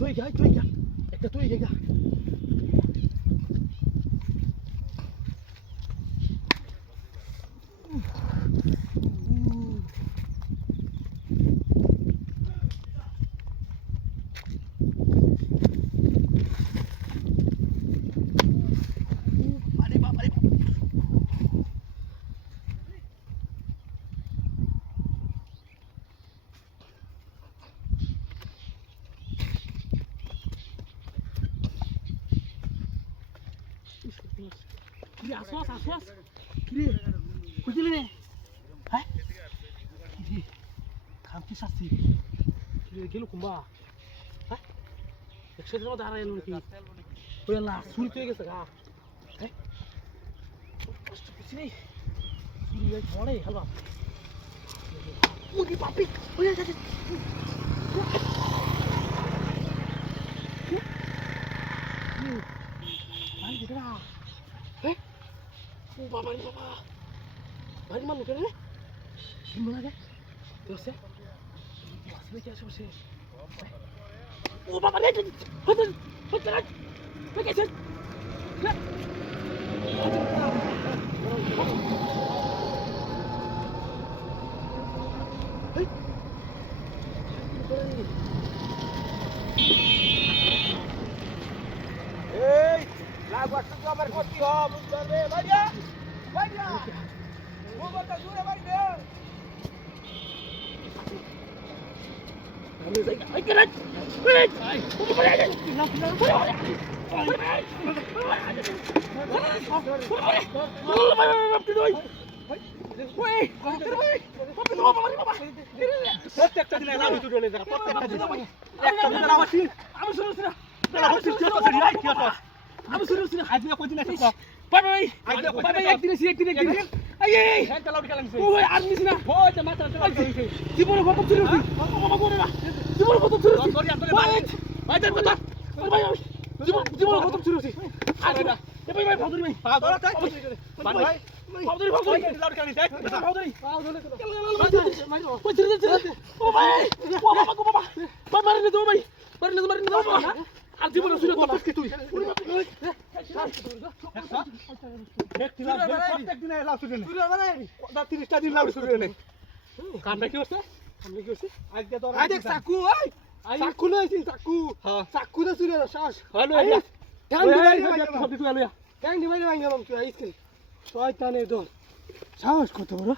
তুই গা একটা তুই গা কিরে আসস কিরে বুঝলি রে হ্যাঁ কিরে কাম কি শাস্তি কিরে গেল কুম্বা হ্যাঁ একসাথে মধ্যে হারাই এলো নাকি ওই আল্লাহ চুরি হয়ে গেছে গা হ্যাঁ কষ্ট কিছু নেই চুরি হয়ে পড়ে হালবা ওরে বাপি ওই যাচ্ছে ভাই দেখরা হ্যাঁ ও বাবা রে বাবা ভাই মান কেন রে কিমলা রে তোসে আসলে কি আসছে ও বাবা রে হতে হতে না পেকেছে এই লাগবাটা তো আমার ক্ষতি হ বুঝলে ভাইয়া ভাইয়া ও বাবা দূরে ভাই দে আমি যাই আই কেন এই ও বাবা রে না প্রত্যেকটা দিন লাভ হইতো রে যারা প্রত্যেকটা দিন একটা দিন লাভ আছে আমি শুনছি না আমি শুনছি না আজ না কই দিন আছে বাই বাই বাই বাই একদিন এই এই একটা লাউড খেলা নিছে ওই আর নিছ না ওই যে মাথা চলা হইছে জীবনে কত চুরি হইছে বাবা করে না জীবনে কত চুরি হইছে সরি আপনি ভাই ভাই দেন কথা ভাই জীবনে কত চুরি হইছে আরে না এ ভাই ভাই ভাদুরি ভাই পাগল তাই ভাই ভাদুরি লাউড খেলা নিছে ভাদুরি ও ভাই ও বাবা গো বাবা ভাই মারি নে দাও ভাই মারি নে বাবা আর জীবনে চুরি করতে কি তুই প্রত্যেক দিন লাভ শুনে না 30টা দিন লাভ শুনে না কামটা কি হচ্ছে কামটা কি হচ্ছে আজকে তো আই দেখ চাকু ওই চাকু লইছিস চাকু হ্যাঁ চাকু না চুরি শ্বাস হ্যালো ট্যাং দিবাই সব দিকে আলুয়া ট্যাং দিবাই ভাঙলাম তুই আইছিস শয়তানের দল সাহস কত বড়